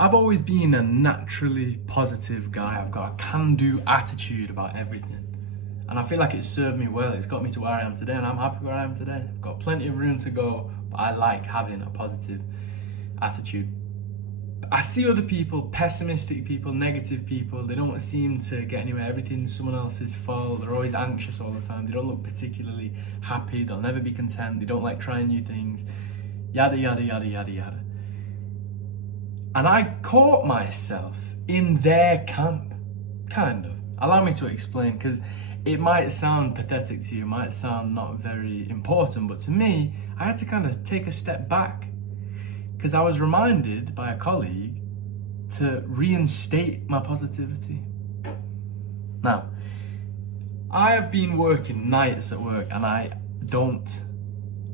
I've always been a naturally positive guy. I've got a can-do attitude about everything. And I feel like it's served me well. It's got me to where I am today, and I'm happy where I am today. I've got plenty of room to go, but I like having a positive attitude. I see other people, pessimistic people, negative people, they don't seem to get anywhere. Everything's someone else's fault. They're always anxious all the time. They don't look particularly happy. They'll never be content. They don't like trying new things. Yada, yada, yada, yada, yada. And I caught myself in their camp, kind of. Allow me to explain, because it might sound pathetic to you, might sound not very important, but to me, I had to kind of take a step back, because I was reminded by a colleague to reinstate my positivity. Now, I have been working nights at work, and I don't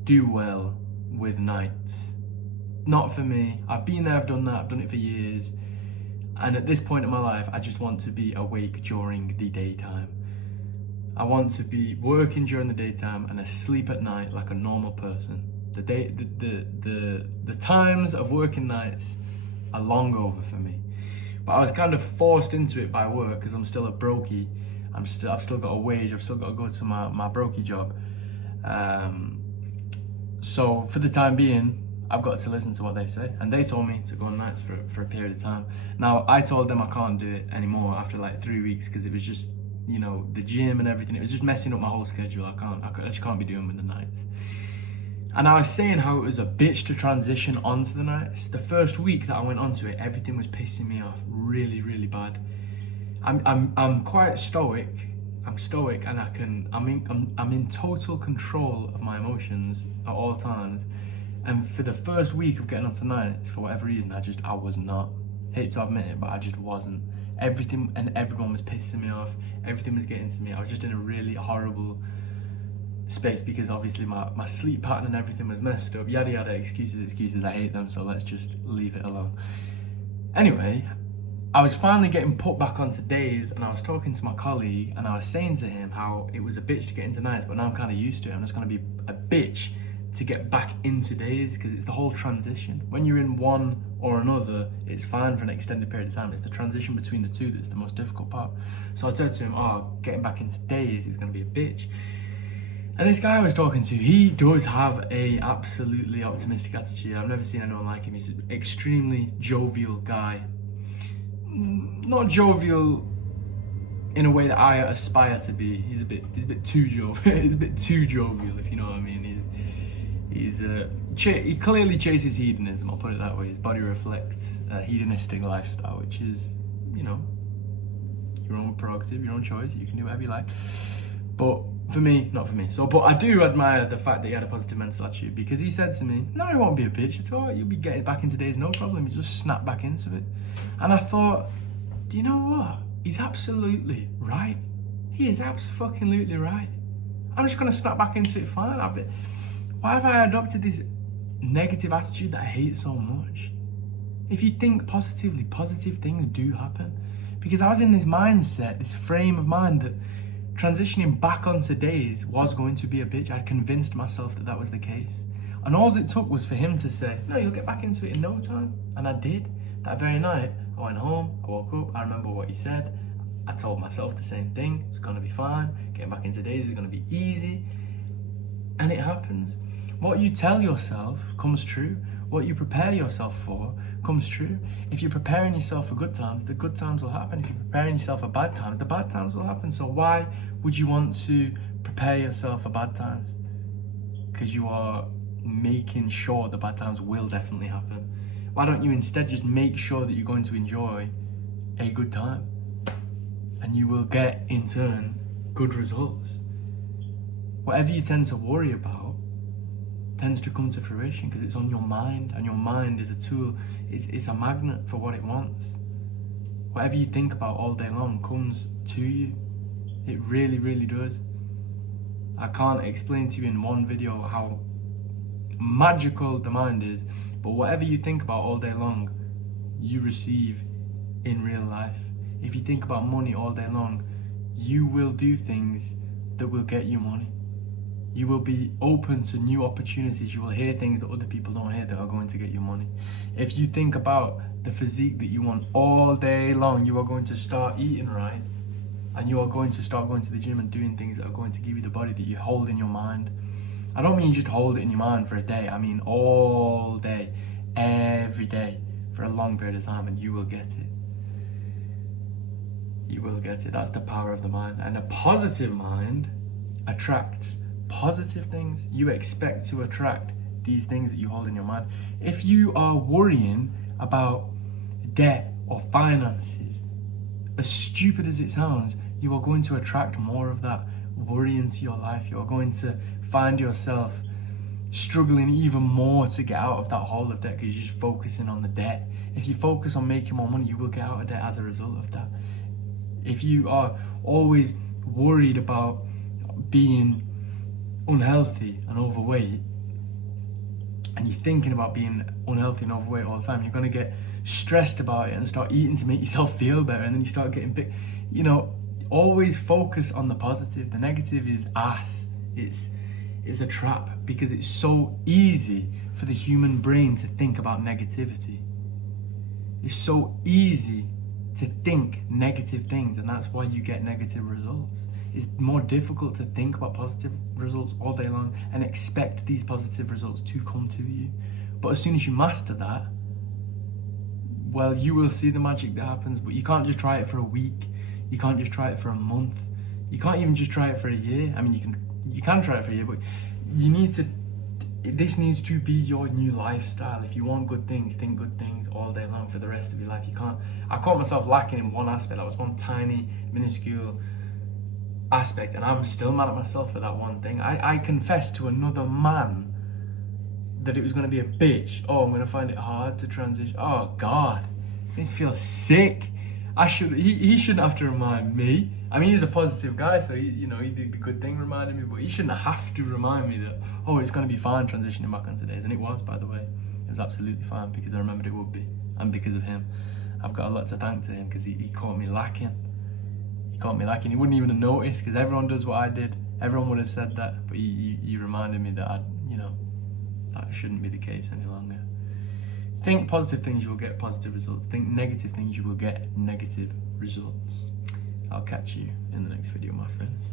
do well with nights. Not for me. I've been there, I've done that, I've done it for years. And at this point in my life, I just want to be awake during the daytime. I want to be working during the daytime and asleep at night like a normal person. The times of working nights are long over for me. But I was kind of forced into it by work because I'm still a brokey. I've still got a wage, I've still got to go to my brokey job. So for the time being, I've got to listen to what they say, and they told me to go on nights for a period of time. Now, I told them I can't do it anymore after like 3 weeks because it was just, you know, the gym and everything. It was just messing up my whole schedule. I just can't be doing with the nights. And I was saying how it was a bitch to transition onto the nights. The first week that I went onto it, everything was pissing me off really, really bad. I'm quite stoic. I'm stoic, and I'm in total control of my emotions at all times. And for the first week of getting onto nights, for whatever reason, I was not. Hate to admit it, but I just wasn't. Everything and everyone was pissing me off. Everything was getting to me. I was just in a really horrible space because obviously my sleep pattern and everything was messed up. Yada yada, excuses, I hate them, so let's just leave it alone. Anyway, I was finally getting put back onto days, and I was talking to my colleague, and I was saying to him how it was a bitch to get into nights, but now I'm kind of used to it. I'm just going to be a bitch to get back into days, because it's the whole transition. When you're in one or another, it's fine for an extended period of time. It's the transition between the two that's the most difficult part. So I said to him, getting back into days is going to be a bitch. And this guy I was talking to, he does have a absolutely optimistic attitude. I've never seen anyone like him. He's an extremely jovial guy. Not jovial in a way that I aspire to be. He's a bit too jovial. He's a bit too jovial, if you know what I mean. He clearly chases hedonism, I'll put it that way. His body reflects a hedonistic lifestyle, which is, you know, your own prerogative, your own choice. You can do whatever you like. But for me, not for me. But I do admire the fact that he had a positive mental attitude, because he said to me, no, you won't be a bitch at all. You'll be getting back into days, no problem. You just snap back into it. And I thought, do you know what? He's absolutely right. He is absolutely right. I'm just going to snap back into it fine. Why have I adopted this negative attitude that I hate so much? If you think positively, positive things do happen. Because I was in this mindset, this frame of mind that transitioning back onto days was going to be a bitch. I'd convinced myself that was the case. And all it took was for him to say, no, you'll get back into it in no time. And I did. That very night, I went home, I woke up, I remember what he said. I told myself the same thing. It's going to be fine. Getting back into days is going to be easy. And it happens. What you tell yourself comes true. What you prepare yourself for comes true. If you're preparing yourself for good times, the good times will happen. If you're preparing yourself for bad times, the bad times will happen. So why would you want to prepare yourself for bad times? Because you are making sure the bad times will definitely happen. Why don't you instead just make sure that you're going to enjoy a good time? And you will get, in turn, good results. Whatever you tend to worry about tends to come to fruition because it's on your mind, and your mind is a tool, it's a magnet for what it wants. Whatever you think about all day long comes to you. It really, really does. I can't explain to you in one video how magical the mind is, but whatever you think about all day long, you receive in real life. If you think about money all day long, you will do things that will get you money. You will be open to new opportunities. You will hear things that other people don't hear that are going to get you money. If you think about the physique that you want all day long, you are going to start eating right, and you are going to start going to the gym and doing things that are going to give you the body that you hold in your mind. I don't mean just hold it in your mind for a day. I mean all day, every day, for a long period of time, and you will get it. You will get it. That's the power of the mind. And a positive mind attracts positive things. You expect to attract these things that you hold in your mind. If you are worrying about debt or finances, as stupid as it sounds, you are going to attract more of that worry into your life. You are going to find yourself struggling even more to get out of that hole of debt because you're just focusing on the debt. If you focus on making more money, you will get out of debt as a result of that. If you are always worried about being unhealthy and overweight, and you're thinking about being unhealthy and overweight all the time, you're going to get stressed about it and start eating to make yourself feel better, and then you start getting big. Always focus on the positive. The negative is ass. It's a trap, because it's so easy for the human brain to think about negativity. It's so easy to think negative things, and that's why you get negative results. It's more difficult to think about positive results all day long and expect these positive results to come to you. But as soon as you master that, well, you will see the magic that happens. But you can't just try it for a week. You can't just try it for a month. You can't even just try it for a year. I mean, you can try it for a year, but this needs to be your new lifestyle. If you want good things, think good things all day long for the rest of your life. I caught myself lacking in one aspect. That was one tiny, minuscule aspect, and I'm still mad at myself for that one thing. I confessed to another man that it was going to be a bitch. I'm going to find it hard to transition. Oh God, this feels sick. He shouldn't have to remind me. I mean, he's a positive guy, so he did the good thing reminding me, but he shouldn't have to remind me that, it's going to be fine transitioning back onto days. And it was, by the way. It was absolutely fine, because I remembered it would be. And because of him. I've got a lot to thank to him, because he caught me lacking. He wouldn't even have noticed, because everyone does what I did. Everyone would have said that, but he reminded me that that shouldn't be the case any longer. Think positive things, you will get positive results. Think negative things, you will get negative results. I'll catch you in the next video, my friends.